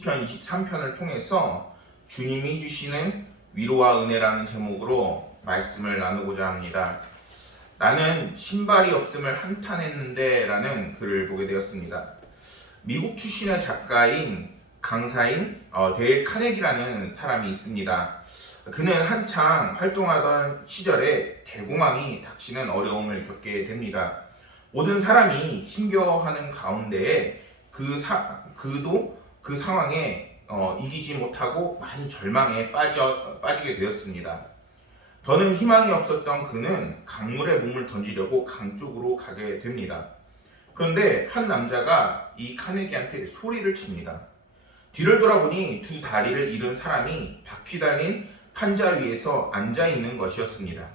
시편 23편을 통해서 주님이 주시는 위로와 은혜라는 제목으로 말씀을 나누고자 합니다. 나는 신발이 없음을 한탄했는데 라는 글을 보게 되었습니다. 미국 출신의 작가인 강사인 데일 카네기라는 사람이 있습니다. 그는 한창 활동하던 시절에 대공황이 닥치는 어려움을 겪게 됩니다. 모든 사람이 힘겨워하는 가운데에 그도 그 상황에 이기지 못하고 많이 절망에 빠지게 되었습니다. 더는 희망이 없었던 그는 강물에 몸을 던지려고 강 쪽으로 가게 됩니다. 그런데 한 남자가 이 카네기한테 소리를 칩니다. 뒤를 돌아보니 두 다리를 잃은 사람이 바퀴 달린 판자 위에서 앉아 있는 것이었습니다.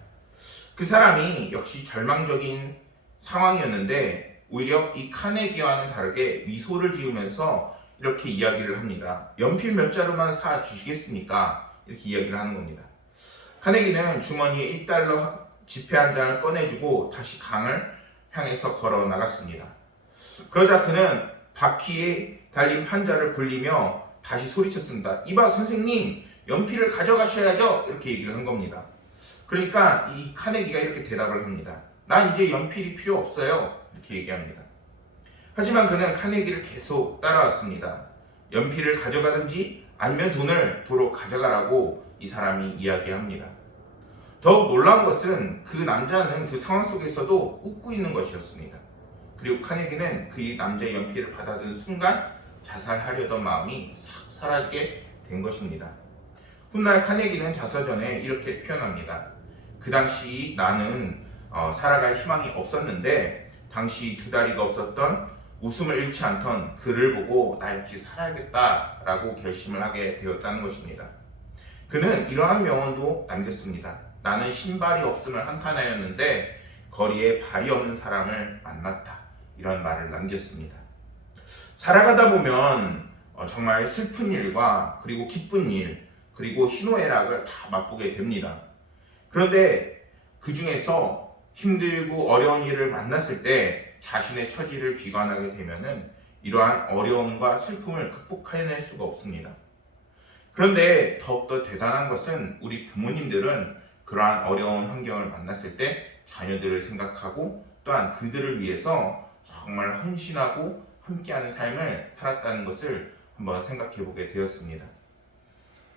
그 사람이 역시 절망적인 상황이었는데 오히려 이 카네기와는 다르게 미소를 지으면서 이렇게 이야기를 합니다. 연필 몇 자루만 사 주시겠습니까? 이렇게 이야기를 하는 겁니다. 카네기는 주머니에 1달러 지폐 한 장을 꺼내주고 다시 강을 향해서 걸어 나갔습니다. 그러자 그는 바퀴에 달린 판자를 굴리며 다시 소리쳤습니다. 이봐 선생님, 연필을 가져가셔야죠. 이렇게 얘기를 한 겁니다. 그러니까 이 카네기가 이렇게 대답을 합니다. 난 이제 연필이 필요 없어요. 이렇게 얘기합니다. 하지만 그는 카네기를 계속 따라왔습니다. 연필을 가져가든지 아니면 돈을 도로 가져가라고 이 사람이 이야기합니다. 더욱 놀라운 것은 그 남자는 그 상황 속에서도 웃고 있는 것이었습니다. 그리고 카네기는 그 남자의 연필을 받아든 순간 자살하려던 마음이 싹 사라지게 된 것입니다. 훗날 카네기는 자서전에 이렇게 표현합니다. 그 당시 나는 살아갈 희망이 없었는데 당시 두 다리가 없었던 웃음을 잃지 않던 그를 보고 나 역시 살아야겠다라고 결심을 하게 되었다는 것입니다. 그는 이러한 명언도 남겼습니다. 나는 신발이 없음을 한탄하였는데 거리에 발이 없는 사람을 만났다. 이런 말을 남겼습니다. 살아가다 보면 정말 슬픈 일과 그리고 기쁜 일 그리고 희노애락을 다 맛보게 됩니다. 그런데 그 중에서 힘들고 어려운 일을 만났을 때 자신의 처지를 비관하게 되면은 이러한 어려움과 슬픔을 극복해낼 수가 없습니다. 그런데 더욱더 대단한 것은 우리 부모님들은 그러한 어려운 환경을 만났을 때 자녀들을 생각하고 또한 그들을 위해서 정말 헌신하고 함께하는 삶을 살았다는 것을 한번 생각해 보게 되었습니다.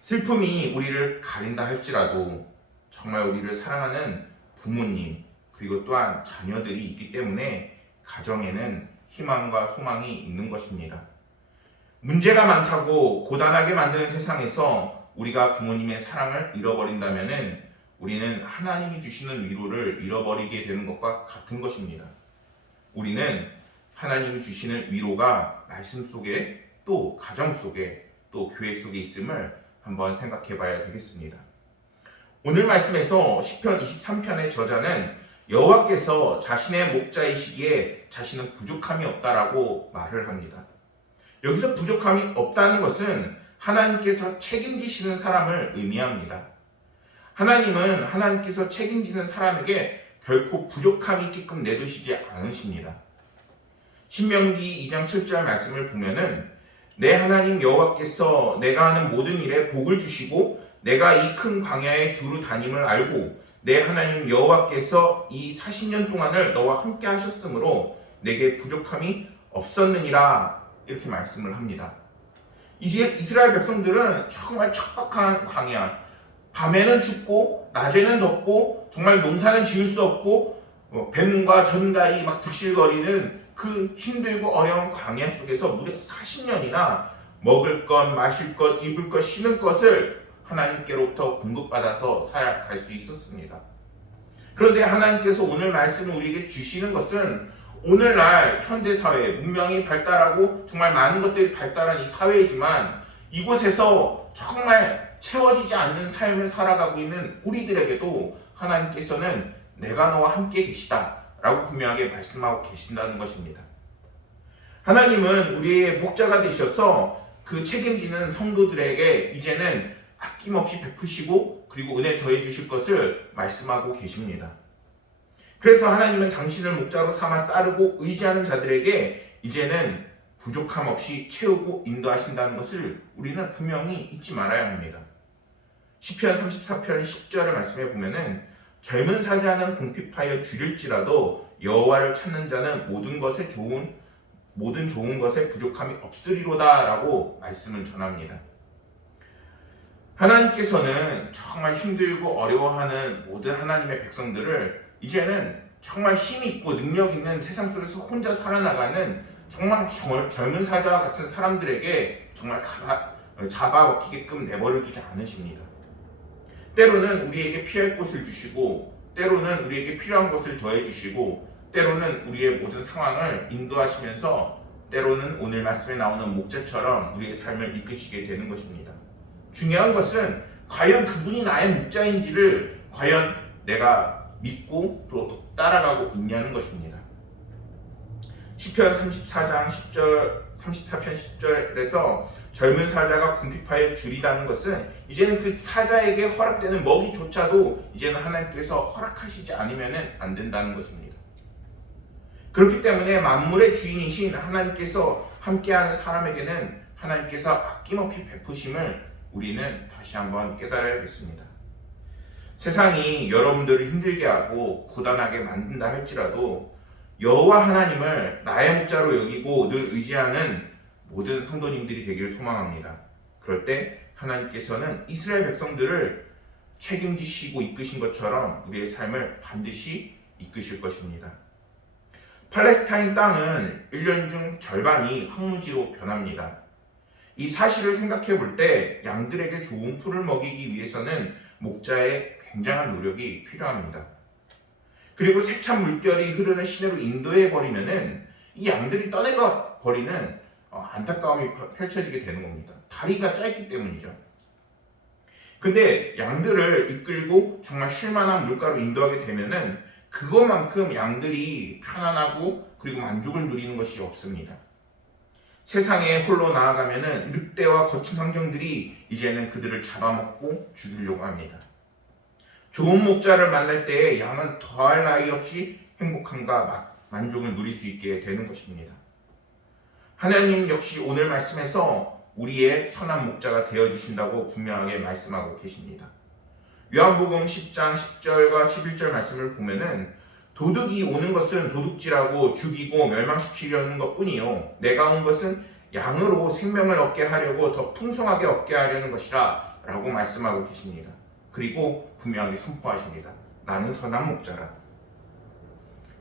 슬픔이 우리를 가린다 할지라도 정말 우리를 사랑하는 부모님 그리고 또한 자녀들이 있기 때문에 가정에는 희망과 소망이 있는 것입니다. 문제가 많다고 고단하게 만드는 세상에서 우리가 부모님의 사랑을 잃어버린다면 우리는 하나님이 주시는 위로를 잃어버리게 되는 것과 같은 것입니다. 우리는 하나님이 주시는 위로가 말씀 속에 또 가정 속에 또 교회 속에 있음을 한번 생각해 봐야 되겠습니다. 오늘 말씀에서 시편 23편의 저자는 여호와께서 자신의 목자이시기에 자신은 부족함이 없다라고 말을 합니다. 여기서 부족함이 없다는 것은 하나님께서 책임지시는 사람을 의미합니다. 하나님은 하나님께서 책임지는 사람에게 결코 부족함이 있게끔 내두시지 않으십니다. 신명기 2장 7절 말씀을 보면은 내 하나님 여호와께서 내가 하는 모든 일에 복을 주시고 내가 이 큰 광야에 두루 다님을 알고 내 하나님 여호와께서 이 40년 동안을 너와 함께 하셨으므로 내게 부족함이 없었느니라 이렇게 말씀을 합니다. 이제 이스라엘 백성들은 정말 척박한 광야, 밤에는 춥고 낮에는 덥고 정말 농사는 지을 수 없고 뱀과 전갈이 막 득실거리는 그 힘들고 어려운 광야 속에서 무려 40년이나 먹을 것, 마실 것, 입을 것, 쉬는 것을 하나님께로부터 공급받아서 살아갈 수 있었습니다. 그런데 하나님께서 오늘 말씀을 우리에게 주시는 것은 오늘날 현대사회, 문명이 발달하고 정말 많은 것들이 발달한 이 사회이지만 이곳에서 정말 채워지지 않는 삶을 살아가고 있는 우리들에게도 하나님께서는 내가 너와 함께 계시다 라고 분명하게 말씀하고 계신다는 것입니다. 하나님은 우리의 목자가 되셔서 그 책임지는 성도들에게 이제는 아낌없이 베푸시고 그리고 은혜 더해 주실 것을 말씀하고 계십니다. 그래서 하나님은 당신을 목자로 삼아 따르고 의지하는 자들에게 이제는 부족함 없이 채우고 인도하신다는 것을 우리는 분명히 잊지 말아야 합니다. 시편 34편 10절의 말씀에 보면은 젊은 사자는 궁핍하여 줄일지라도 여호와를 찾는 자는 모든 좋은 것에 부족함이 없으리로다라고 말씀을 전합니다. 하나님께서는 정말 힘들고 어려워하는 모든 하나님의 백성들을 이제는 정말 힘 있고 능력 있는 세상 속에서 혼자 살아나가는 정말 젊은 사자와 같은 사람들에게 정말 잡아먹히게끔 내버려 두지 않으십니다. 때로는 우리에게 피할 곳을 주시고, 때로는 우리에게 필요한 것을 더해 주시고, 때로는 우리의 모든 상황을 인도하시면서 때로는 오늘 말씀에 나오는 목자처럼 우리의 삶을 이끄시게 되는 것입니다. 중요한 것은 과연 그분이 나의 목자인지를 과연 내가 믿고 또 따라가고 있냐는 것입니다. 시편 34편 10절에서 젊은 사자가 궁핍하여 줄이다는 것은 이제는 그 사자에게 허락되는 먹이조차도 이제는 하나님께서 허락하시지 않으면 안 된다는 것입니다. 그렇기 때문에 만물의 주인이신 하나님께서 함께하는 사람에게는 하나님께서 아낌없이 베푸심을 우리는 다시 한번 깨달아야겠습니다. 세상이 여러분들을 힘들게 하고 고단하게 만든다 할지라도 여호와 하나님을 나의 목자로 여기고 늘 의지하는 모든 성도님들이 되기를 소망합니다. 그럴 때 하나님께서는 이스라엘 백성들을 책임지시고 이끄신 것처럼 우리의 삶을 반드시 이끄실 것입니다. 팔레스타인 땅은 1년 중 절반이 황무지로 변합니다. 이 사실을 생각해 볼 때 양들에게 좋은 풀을 먹이기 위해서는 목자의 굉장한 노력이 필요합니다. 그리고 세찬 물결이 흐르는 시내로 인도해 버리면은 이 양들이 떠내가 버리는 안타까움이 펼쳐지게 되는 겁니다. 다리가 짧기 때문이죠. 근데 양들을 이끌고 정말 쉴만한 물가로 인도하게 되면은 그것만큼 양들이 편안하고 그리고 만족을 누리는 것이 없습니다. 세상에 홀로 나아가면은 늑대와 거친 환경들이 이제는 그들을 잡아먹고 죽이려고 합니다. 좋은 목자를 만날 때 양은 더할 나위 없이 행복함과 만족을 누릴 수 있게 되는 것입니다. 하나님 역시 오늘 말씀에서 우리의 선한 목자가 되어주신다고 분명하게 말씀하고 계십니다. 요한복음 10장 10절과 11절 말씀을 보면은 도둑이 오는 것은 도둑질하고 죽이고 멸망시키려는 것뿐이요 내가 온 것은 양으로 생명을 얻게 하려고 더 풍성하게 얻게 하려는 것이라 라고 말씀하고 계십니다. 그리고 분명하게 선포하십니다. 나는 선한 목자라.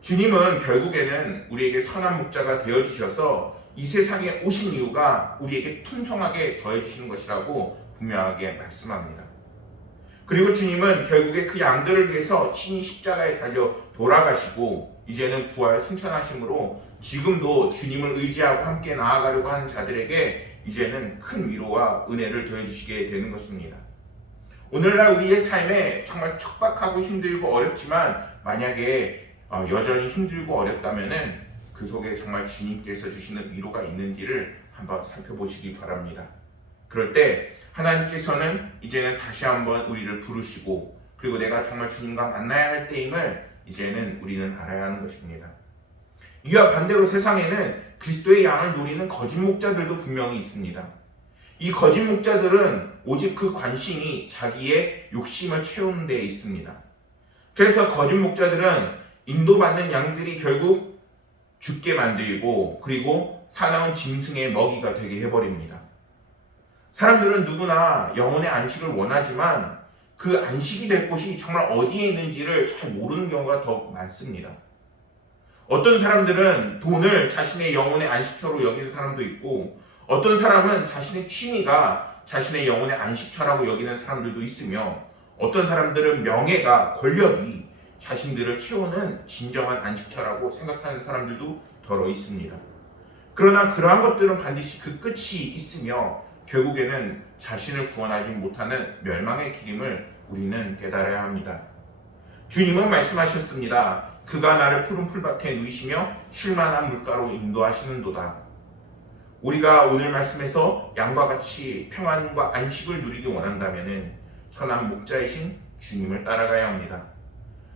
주님은 결국에는 우리에게 선한 목자가 되어주셔서 이 세상에 오신 이유가 우리에게 풍성하게 더해주시는 것이라고 분명하게 말씀합니다. 그리고 주님은 결국에 그 양들을 위해서 친히 십자가에 달려 돌아가시고 이제는 부활 승천하심으로 지금도 주님을 의지하고 함께 나아가려고 하는 자들에게 이제는 큰 위로와 은혜를 더해주시게 되는 것입니다. 오늘날 우리의 삶에 정말 척박하고 힘들고 어렵지만 만약에 여전히 힘들고 어렵다면은 그 속에 정말 주님께서 주시는 위로가 있는지를 한번 살펴보시기 바랍니다. 그럴 때 하나님께서는 이제는 다시 한번 우리를 부르시고 그리고 내가 정말 주님과 만나야 할 때임을 이제는 우리는 알아야 하는 것입니다. 이와 반대로 세상에는 그리스도의 양을 노리는 거짓 목자들도 분명히 있습니다. 이 거짓 목자들은 오직 그 관심이 자기의 욕심을 채우는 데에 있습니다. 그래서 거짓 목자들은 인도받는 양들이 결국 죽게 만들고 그리고 사나운 짐승의 먹이가 되게 해버립니다. 사람들은 누구나 영혼의 안식을 원하지만 그 안식이 될 곳이 정말 어디에 있는지를 잘 모르는 경우가 더 많습니다. 어떤 사람들은 돈을 자신의 영혼의 안식처로 여기는 사람도 있고 어떤 사람은 자신의 취미가 자신의 영혼의 안식처라고 여기는 사람들도 있으며 어떤 사람들은 명예가 권력이 자신들을 채우는 진정한 안식처라고 생각하는 사람들도 더러 있습니다. 그러나 그러한 것들은 반드시 그 끝이 있으며 결국에는 자신을 구원하지 못하는 멸망의 길임을 우리는 깨달아야 합니다. 주님은 말씀하셨습니다. 그가 나를 푸른 풀밭에 누이시며 쉴만한 물가로 인도하시는도다. 우리가 오늘 말씀에서 양과 같이 평안과 안식을 누리기 원한다면 선한 목자이신 주님을 따라가야 합니다.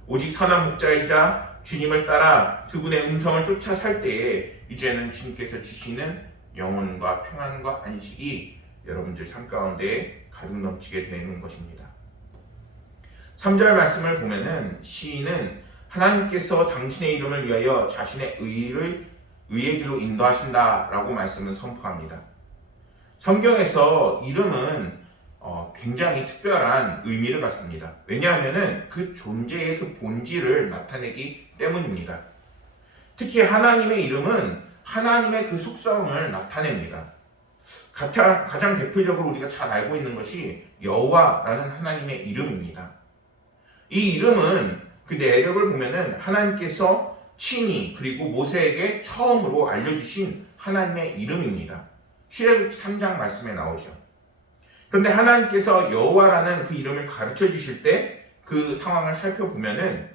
오직 선한 목자이자 주님을 따라 그분의 음성을 쫓아 살 때에 이제는 주님께서 주시는 영혼과 평안과 안식이 여러분들 삶 가운데 가득 넘치게 되는 것입니다. 3절 말씀을 보면은 시인은 하나님께서 당신의 이름을 위하여 자신의 의의 길로 인도하신다라고 말씀을 선포합니다. 성경에서 이름은 굉장히 특별한 의미를 갖습니다. 왜냐하면 그 존재의 그 본질을 나타내기 때문입니다. 특히 하나님의 이름은 하나님의 그 속성을 나타냅니다. 가장 대표적으로 우리가 잘 알고 있는 것이 여호와라는 하나님의 이름입니다. 이 이름은 그 내력을 보면은 하나님께서 친히 그리고 모세에게 처음으로 알려주신 하나님의 이름입니다. 출애굽기 3장 말씀에 나오죠. 그런데 하나님께서 여호와라는 그 이름을 가르쳐 주실 때 그 상황을 살펴보면은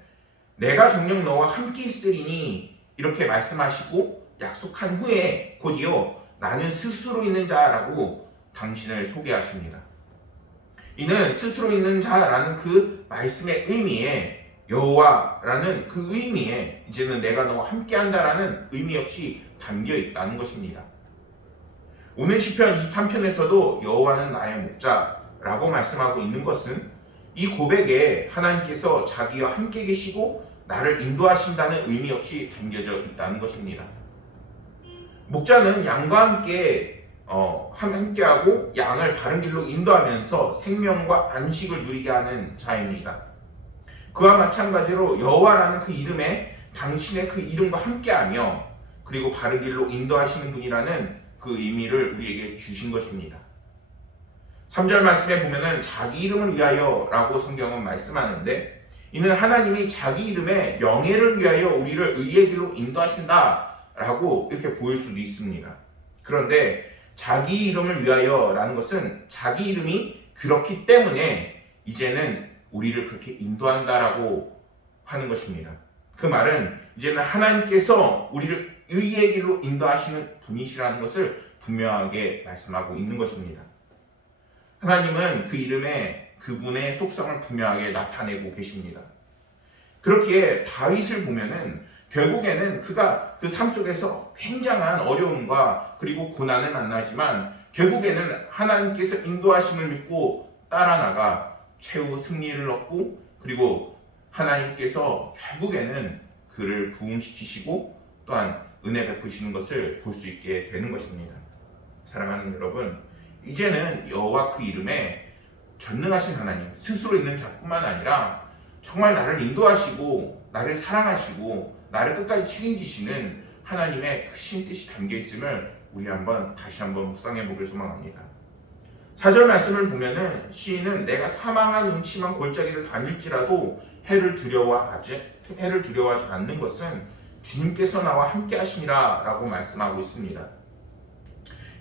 내가 정녕 너와 함께 있으리니 이렇게 말씀하시고 약속한 후에 곧이어 나는 스스로 있는 자라고 당신을 소개하십니다. 이는 스스로 있는 자라는 그 말씀의 의미에 여호와라는 그 의미에 이제는 내가 너와 함께 한다라는 의미 역시 담겨 있다는 것입니다. 오늘 시편 23편에서도 여호와는 나의 목자라고 말씀하고 있는 것은 이 고백에 하나님께서 자기와 함께 계시고 나를 인도하신다는 의미 역시 담겨져 있다는 것입니다. 목자는 양과 함께하고 양을 바른 길로 인도하면서 생명과 안식을 누리게 하는 자입니다. 그와 마찬가지로 여호와라는 그 이름에 당신의 그 이름과 함께하며 그리고 바른 길로 인도하시는 분이라는 그 의미를 우리에게 주신 것입니다. 3절 말씀에 보면은 자기 이름을 위하여 라고 성경은 말씀하는데 이는 하나님이 자기 이름의 명예를 위하여 우리를 의의 길로 인도하신다 라고 이렇게 보일 수도 있습니다. 그런데 자기 이름을 위하여 라는 것은 자기 이름이 그렇기 때문에 이제는 우리를 그렇게 인도한다라고 하는 것입니다. 그 말은 이제는 하나님께서 우리를 의의 길로 인도하시는 분이시라는 것을 분명하게 말씀하고 있는 것입니다. 하나님은 그 이름에 그분의 속성을 분명하게 나타내고 계십니다. 그렇기에 다윗을 보면은 결국에는 그가 그 삶 속에서 굉장한 어려움과 그리고 고난을 만나지만 결국에는 하나님께서 인도하심을 믿고 따라나가 최후 승리를 얻고 그리고 하나님께서 결국에는 그를 부흥시키시고 또한 은혜 베푸시는 것을 볼 수 있게 되는 것입니다. 사랑하는 여러분, 이제는 여호와 그 이름에 전능하신 하나님 스스로 있는 자뿐만 아니라 정말 나를 인도하시고 나를 사랑하시고 나를 끝까지 책임지시는 하나님의 크신 뜻이 담겨 있음을 우리 다시 한번 묵상해 보길 소망합니다. 4절 말씀을 보면은 시인은 내가 사망한 음침한 골짜기를 다닐지라도 해를 두려워하지 않는 것은 주님께서 나와 함께 하시니라 라고 말씀하고 있습니다.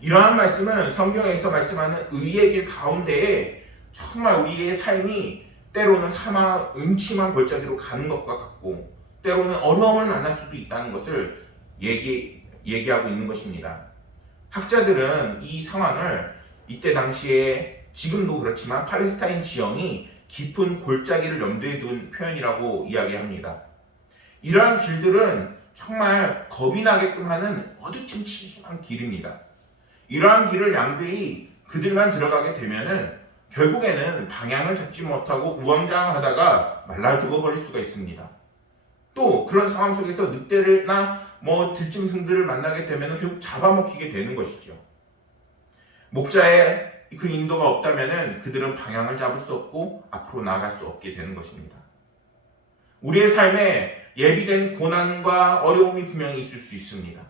이러한 말씀은 성경에서 말씀하는 의의 길 가운데에 정말 우리의 삶이 때로는 사망 음침한 골짜기로 가는 것과 같고 때로는 어려움을 만날 수도 있다는 것을 얘기하고 있는 것입니다. 학자들은 이 상황을 이때 당시에 지금도 그렇지만 팔레스타인 지형이 깊은 골짜기를 염두에 둔 표현이라고 이야기합니다. 이러한 길들은 정말 겁이 나게끔 하는 어두침침한 길입니다. 이러한 길을 양들이 그들만 들어가게 되면은 결국에는 방향을 잡지 못하고 우왕좌왕하다가 말라 죽어버릴 수가 있습니다. 또 그런 상황 속에서 늑대나 들짐승들을 만나게 되면 결국 잡아먹히게 되는 것이죠. 목자의 그 인도가 없다면 그들은 방향을 잡을 수 없고 앞으로 나아갈 수 없게 되는 것입니다. 우리의 삶에 예비된 고난과 어려움이 분명히 있을 수 있습니다.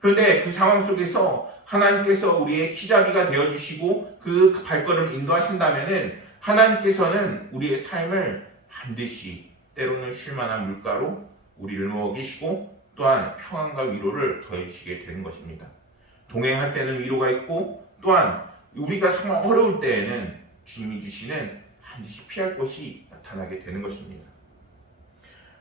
그런데 그 상황 속에서 하나님께서 우리의 키자비가 되어주시고 그 발걸음을 인도하신다면 하나님께서는 우리의 삶을 반드시 때로는 쉴만한 물가로 우리를 먹이시고 또한 평안과 위로를 더해주시게 되는 것입니다. 동행할 때는 위로가 있고 또한 우리가 정말 어려울 때에는 주님이 주시는 반드시 피할 곳이 나타나게 되는 것입니다.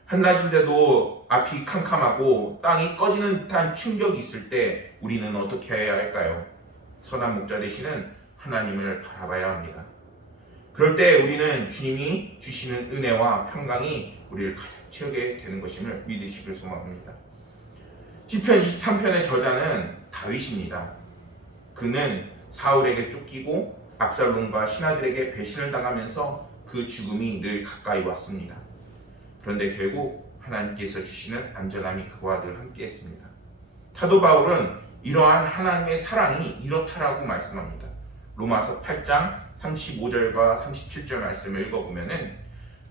한낮인데도 앞이 캄캄하고 땅이 꺼지는 듯한 충격이 있을 때 우리는 어떻게 해야 할까요? 선한 목자 되시는 하나님을 바라봐야 합니다. 그럴 때 우리는 주님이 주시는 은혜와 평강이 우리를 가득 채우게 되는 것임을 믿으시길 소망합니다. 시편 23편의 저자는 다윗입니다. 그는 사울에게 쫓기고 압살롬과 신하들에게 배신을 당하면서 그 죽음이 늘 가까이 왔습니다. 그런데 결국 하나님께서 주시는 안전함이 그와 늘 함께했습니다. 사도 바울은 이러한 하나님의 사랑이 이렇다라고 말씀합니다. 로마서 8장 35절과 37절 말씀을 읽어보면은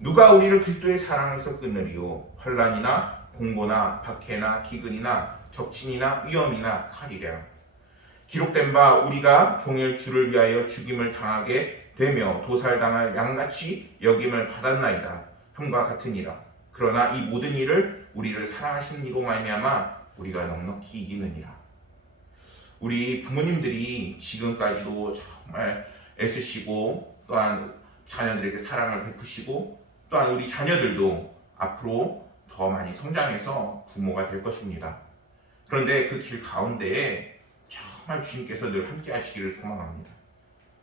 누가 우리를 그리스도의 사랑에서 끊으리요 환난이나 공고나 박해나 기근이나 적신이나 위험이나 칼이랴. 기록된 바 우리가 종일 주를 위하여 죽임을 당하게 되며 도살당할 양같이 여김을 받았나이다 함과 같으니라. 그러나 이 모든 일을 우리를 사랑하시는 이로 말미암아 우리가 넉넉히 이기느니라. 우리 부모님들이 지금까지도 정말 애쓰시고 또한 자녀들에게 사랑을 베푸시고 또한 우리 자녀들도 앞으로 더 많이 성장해서 부모가 될 것입니다. 그런데 그 길 가운데에 정말 주님께서 늘 함께 하시기를 소망합니다.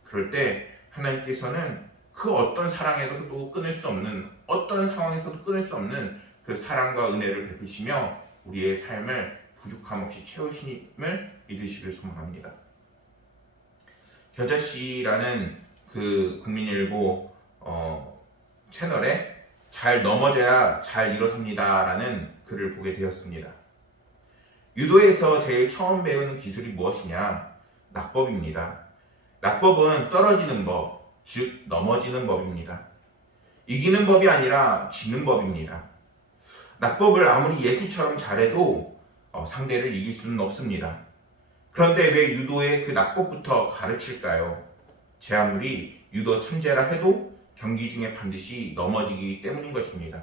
그럴 때 하나님께서는 그 어떤 사랑에서도 끊을 수 없는, 어떤 상황에서도 끊을 수 없는 그 사랑과 은혜를 베푸시며 우리의 삶을 부족함 없이 채우심을 믿으시길 소망합니다. 겨자씨라는 그 국민일보 채널에 잘 넘어져야 잘 일어섭니다 라는 글을 보게 되었습니다. 유도에서 제일 처음 배우는 기술이 무엇이냐? 낙법입니다. 낙법은 떨어지는 법, 즉 넘어지는 법입니다. 이기는 법이 아니라 지는 법입니다. 낙법을 아무리 예술처럼 잘해도 상대를 이길 수는 없습니다. 그런데 왜 유도의 그 낙법부터 가르칠까요? 제 아무리 유도 천재라 해도 경기 중에 반드시 넘어지기 때문인 것입니다.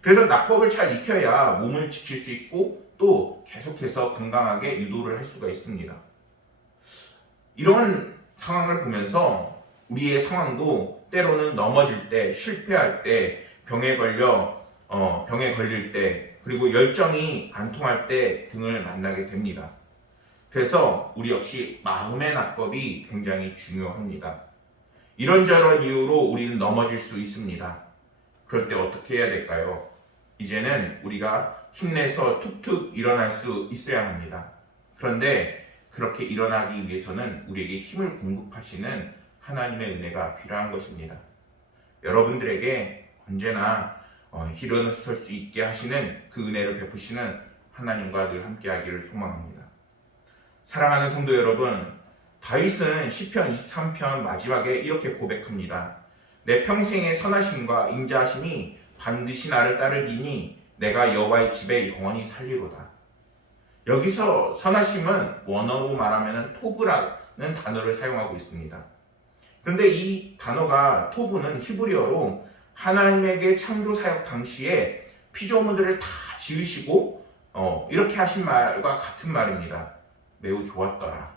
그래서 낙법을 잘 익혀야 몸을 지킬 수 있고 또 계속해서 건강하게 유도를 할 수가 있습니다. 이런 상황을 보면서 우리의 상황도 때로는 넘어질 때, 실패할 때, 병에 걸릴 때, 그리고 열정이 안 통할 때 등을 만나게 됩니다. 그래서 우리 역시 마음의 낙법이 굉장히 중요합니다. 이런저런 이유로 우리는 넘어질 수 있습니다. 그럴 때 어떻게 해야 될까요? 이제는 우리가 힘내서 툭툭 일어날 수 있어야 합니다. 그런데 그렇게 일어나기 위해서는 우리에게 힘을 공급하시는 하나님의 은혜가 필요한 것입니다. 여러분들에게 언제나 일어설 수 있게 하시는 그 은혜를 베푸시는 하나님과 늘 함께하기를 소망합니다. 사랑하는 성도 여러분, 다윗은 시편 23편 마지막에 이렇게 고백합니다. 내 평생의 선하심과 인자하심이 반드시 나를 따르리니 내가 여호와의 집에 영원히 살리로다. 여기서 선하심은 원어로 말하면 토브라는 단어를 사용하고 있습니다. 그런데 이 단어가 토브는 히브리어로 하나님에게 창조 사역 당시에 피조물들을 다 지으시고 이렇게 하신 말과 같은 말입니다. 매우 좋았더라.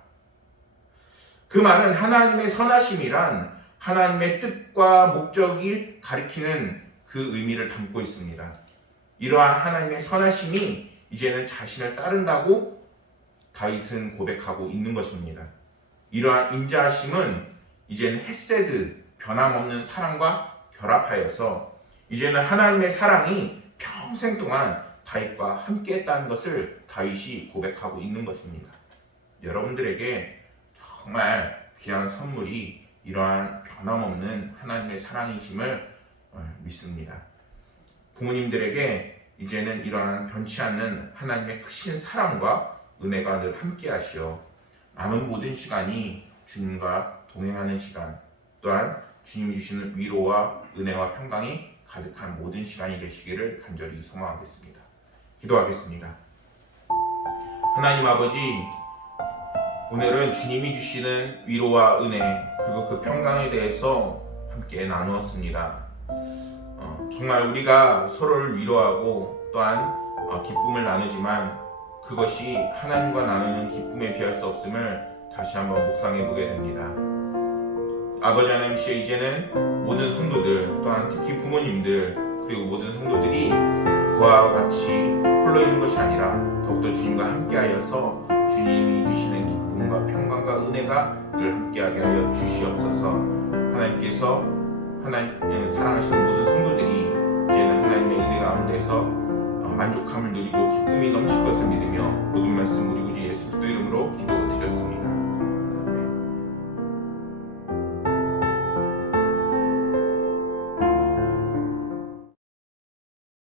그 말은 하나님의 선하심이란 하나님의 뜻과 목적이 가리키는 그 의미를 담고 있습니다. 이러한 하나님의 선하심이 이제는 자신을 따른다고 다윗은 고백하고 있는 것입니다. 이러한 인자하심은 이제는 헤세드, 변함없는 사랑과 결합하여서 이제는 하나님의 사랑이 평생 동안 다윗과 함께했다는 것을 다윗이 고백하고 있는 것입니다. 여러분들에게 정말 귀한 선물이 이러한 변함없는 하나님의 사랑이심을 믿습니다. 부모님들에게 이제는 이러한 변치 않는 하나님의 크신 사랑과 은혜가 늘 함께 하시어 남은 모든 시간이 주님과 동행하는 시간, 또한 주님이 주시는 위로와 은혜와 평강이 가득한 모든 시간이 되시기를 간절히 소망하겠습니다. 기도하겠습니다. 하나님 아버지, 오늘은 주님이 주시는 위로와 은혜 그리고 그 평강에 대해서 함께 나누었습니다. 정말 우리가 서로를 위로하고 또한 기쁨을 나누지만 그것이 하나님과 나누는 기쁨에 비할 수 없음을 다시 한번 묵상해 보게 됩니다. 아버지 하나님이시여, 이제는 모든 성도들 또한 특히 부모님들 그리고 모든 성도들이 그와 같이 홀로 있는 것이 아니라 더욱더 주님과 함께하여서 주님이 주시는 기쁨과 평강과 은혜가 늘 함께하게 하여 주시옵소서. 하나님께서 하나님 사랑하시는 모든 성도들이 이제는 하나님의 은혜 가운데서 만족함을 누리고 기쁨이 넘칠 것을 믿으며 모든 말씀 우리 구주 예수 그리스도 이름으로 기도